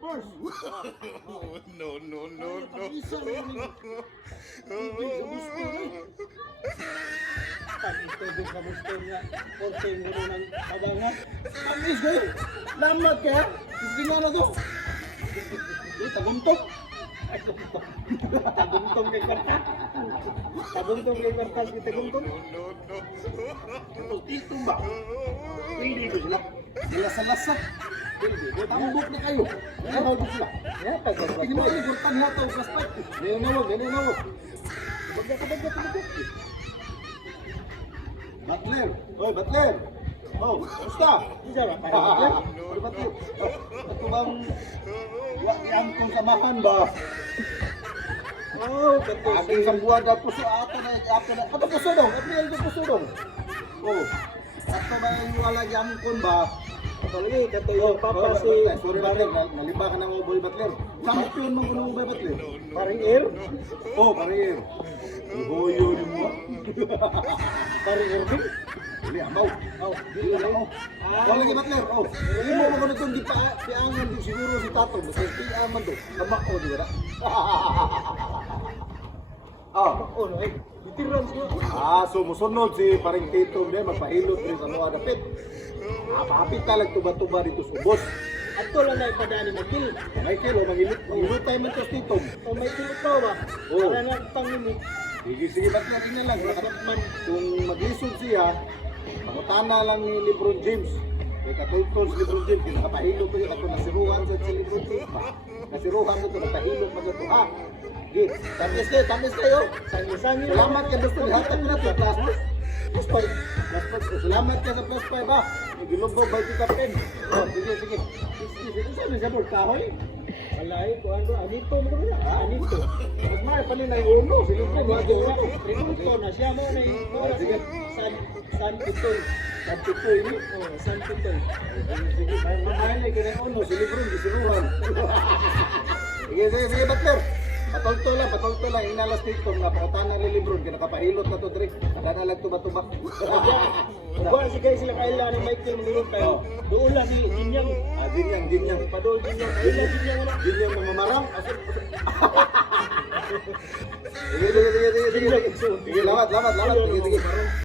First. No, no, no, no. Pag-isa na yun. Ibig sa gusto na. Pag-istubig sa gusto niya. Konting gano'n ng abangan. Tamis kayo. Lamad ka. Gusto nga na to. Taguntok. Taguntok kay Kartas. Taguntok kay Kartas. Taguntok. Itong ba? Hindi ko sila. Nilasa-lasa. Tambok na kayo. Nahawag sila. Hindi mo kayo gurtan na ito. Kaspat. Nenawag. Bagay. Butler. Oy, Butler. Oh, basta. Isa ba? Oy, Butler. Ito bang yang kong samahan ba? Oh, betul. Aking sambuan na puso ato na. Ato puso dong. April ko puso dong. Oh. Ato ba yung wala yang kon ba? Apalagi, kato yung papa si... Sorry, Butler. Naliba ka ng Boy Butler. Champion mong kuno Boy Butler. Paring air? Oh, paring air. Ihoyo ni mo. Paring air din? Dili, amaw. Dili, amaw. Oh, lagi Butler. Oh. Dili mo mga nagtong di piangan din siguro si Tato. Basta piangan do. Kamako, di ba? Oh, no, eh. Bitiran siya. So musunod si paring Tito din. Magpahilot rin sa mga dapit. Apapit ka lang tuba-tuba dito sa ubos. Ato lang na ipadaan ni Michael. Michael, mangilit tayo man sa Tito. O may ikaw ba? Oo. Para na tangin Sige, ba't natin na lang. Kung mag-lisod siya, pangutana lang ni Lebron James. Kaya katultol si Lebron James, nakapahilot ko yun ako, nasiruhan sa si Lebron James ba? Nasiruhan ko ito, nakahilot pa sa ito. Sige, tamis kayo. Sangi-sangi. Salamat ka gusto lihatag na ito, class 5. Salamat ka sa plus 5 ha. Nagilubog ba ito kapten? Sige. Ito sabi sa doon, kahoy. Alay ko ano, anito mo ba? Anito. Mas mahal pa nila yung ulo. Sige po, mga ulo. Minuto na siya mo na yung Sige. San Pitoy. San Pitoy ni. Oh, San Pitoy. Sige, mahal na yung ulo. Si Lebron, gisiruhan. Sige, Butler. Patulto lang. Inalas dito nga pangutana ni Lebron. Kinakapahilot na to, Drake. Kada na lang tuba-tuba. Buwan si guys sila kaila ni Michael Mulunod kayo. Doon lang si Jinyang. Dinyang. Padol Jinyang. Kaila Jinyang na. Dinyang mga marang. Sige. Sige, lamat. Sige.